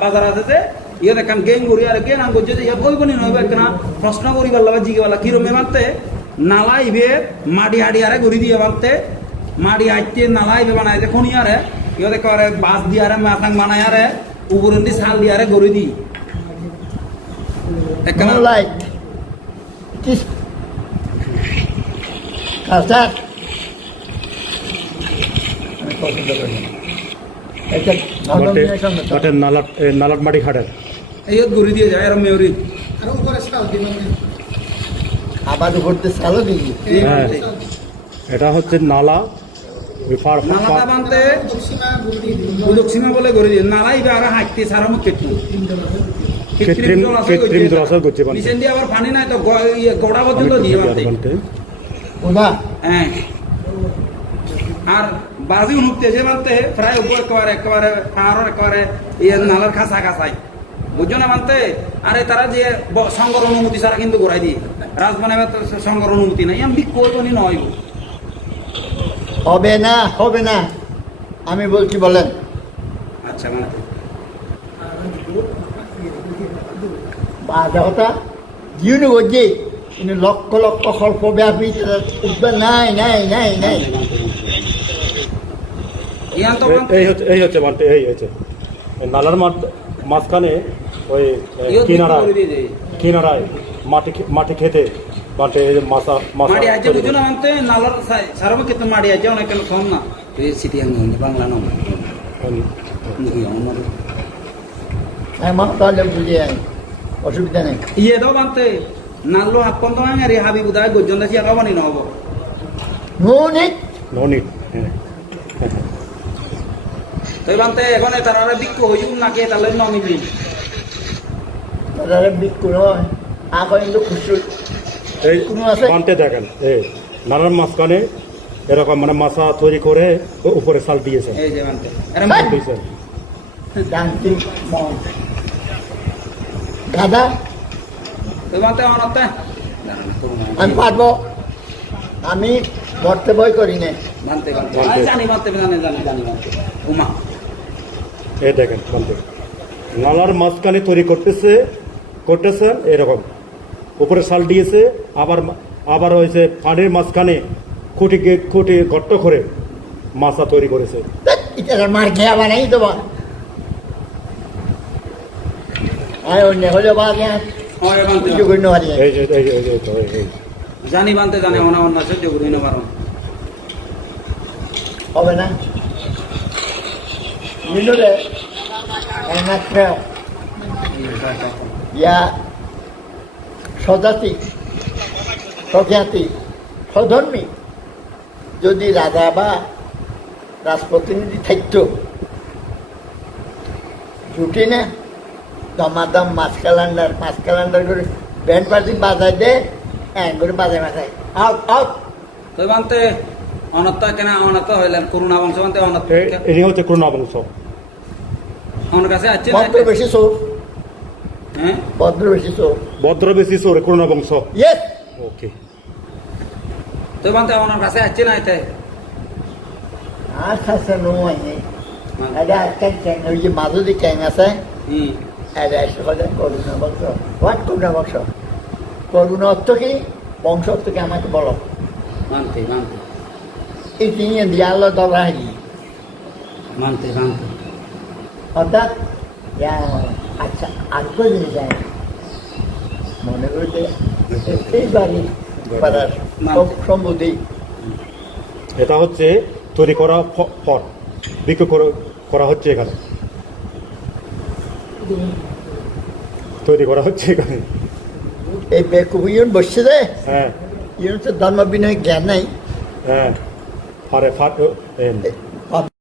বাজার আছে যে ইয়ে দেখান গেম করি আর গে নাম করছে যে ইয়া বই বনি নয় একখানা প্রশ্ন করি পারলা বা জিগে পারলা কিরমে মারতে নালা ইবে মাটি হাড়ি আরে গড়ি দিয়ে মারতে মাটি আইতে নালা ইবে বানাই যে খনি আরে ইয়ে দেখো আরে বাস দিয়ে আরে মাথাং বানাই আরে উপরে দিয়ে ছাল দিয়ে আরে গড়ি দি একখানা লাইক কিস কাসার আমি পছন্দ করি এটা নালাট মাটি খাটের এই গড়ি দিয়ে যায় আর মেয়রি আবার উপরতে সালো দিই হ্যাঁ এটা হচ্ছে নালা নালাটা বানতে দক্ষিণা বলে গড়ি দিয়ে নালাই বা আগে হাঁটতে সারা মুখ কৃত্রিম জলাশয় করছে নিচেন দিয়ে আবার পানি নাই তো গোড়া পর্যন্ত দিয়ে বানতে ওনা হ্যাঁ আর বাজি উঠতে যে বানতে প্রায় একেবারে পাহাড়ের একেবারে ইয়ে নালার খাঁচা খাঁচাই বুঝছো না মানতে আরে তারা যে সংঘর অনুমতি ছাড়া কিন্তু ঘোরাই দিয়ে রাজমানে সংঘর অনুমতি নাই আমি করবো নি নয় হবে না আমি বলছি বলেন আচ্ছা মানে বাধাটা জিউনি বলছি কিন্তু লক্ষ লক্ষ স্বল্পব্যাপী উদ্যান নাই ইয়ান তো এই হচ্ছে মানতে এই হচ্ছে নালার মাঝখানে ওই কিনারায় মাটি খেতে মাঠে মাটি আছে বুঝো না মানতে নালার সারা কিন্তু মাটি আছে অনেক কেন কম না তুই সিটি বাংলা নাম তাহলে বুঝে অসুবিধা নেই ইয়ে দাও মানতে নালো আপন তো আরে হাবি বুদায় গজন দাসি আর বানি নহব নোনিট তাই মানতে এখন তারা বিক্ষ হইম নাকি তাহলে নমিলি তারা বিক্ষ নয় এখন কিন্তু খুশি এই মানতে দেখেন এই নালার মাঝখানে এরকম মানে মাছা তৈরি করে উপরে সাল দিয়েছে এই যে মানতে গাদা তোমাতে অনতে আমি পারবো আমি মরতে ভয় করি না মানতে জানি জানি উমা এই দেখেন মানতে নালার মাঝখানে তৈরি করতেছে এরকম উপরে সাল দিয়েছে আবার হয়েছে পানির মাঝখানে খুঁটি গর্ত করে মাছা তৈরি করেছে মার খেয়া বানাই দেবো অন্য হলে জানি বানতে জানে অন্য সহ্য করি না পারো হবে না মিললে একমাত্র ইয়া সজাতি সখ্যাতি সধর্মী যদি রাজা বা রাজপ্রতিনিধি থাকত ছুটি না দমাদম মাছ ক্যালেন্ডার করে ব্যান্ড পার্টি বাজায় দে করে বাজায় আউট তুই বানতে অনত্ত কেন অনত হইলেন করুণা বংশ বানতে অনত এই হচ্ছে করুণা বংশ আমার কাছে আছে ভদ্র বেশি চোর হ্যাঁ ভদ্র বেশি চোর করুণা বংশ ইয়েস ওকে তুই বানতে আমার কাছে আছে না এতে আচ্ছা নয় এটা একটা ক্যাং ওই যে মাধুরী ক্যাং আছে এটা এসে বলে করুণা বংশ হোয়াট করুণা বংশ করুণা অর্থ কি বংশ অর্থ কি আমাকে বলো মানতে এই তিনি দিয়ালো দলাহি মানতে অর্থাৎ আচ্ছা আর করে নিয়ে যায় মনে করতে এইবারই পাড়ার সম্বন্ধে এটা হচ্ছে তৈরি করা ফল বিক্রি করা হচ্ছে এখানে তৈরি করা হচ্ছে এখানে এই বেকুব ইউন বসছে রে হ্যাঁ ইউন তো ধর্ম বিনয় জ্ঞান নাই হ্যাঁ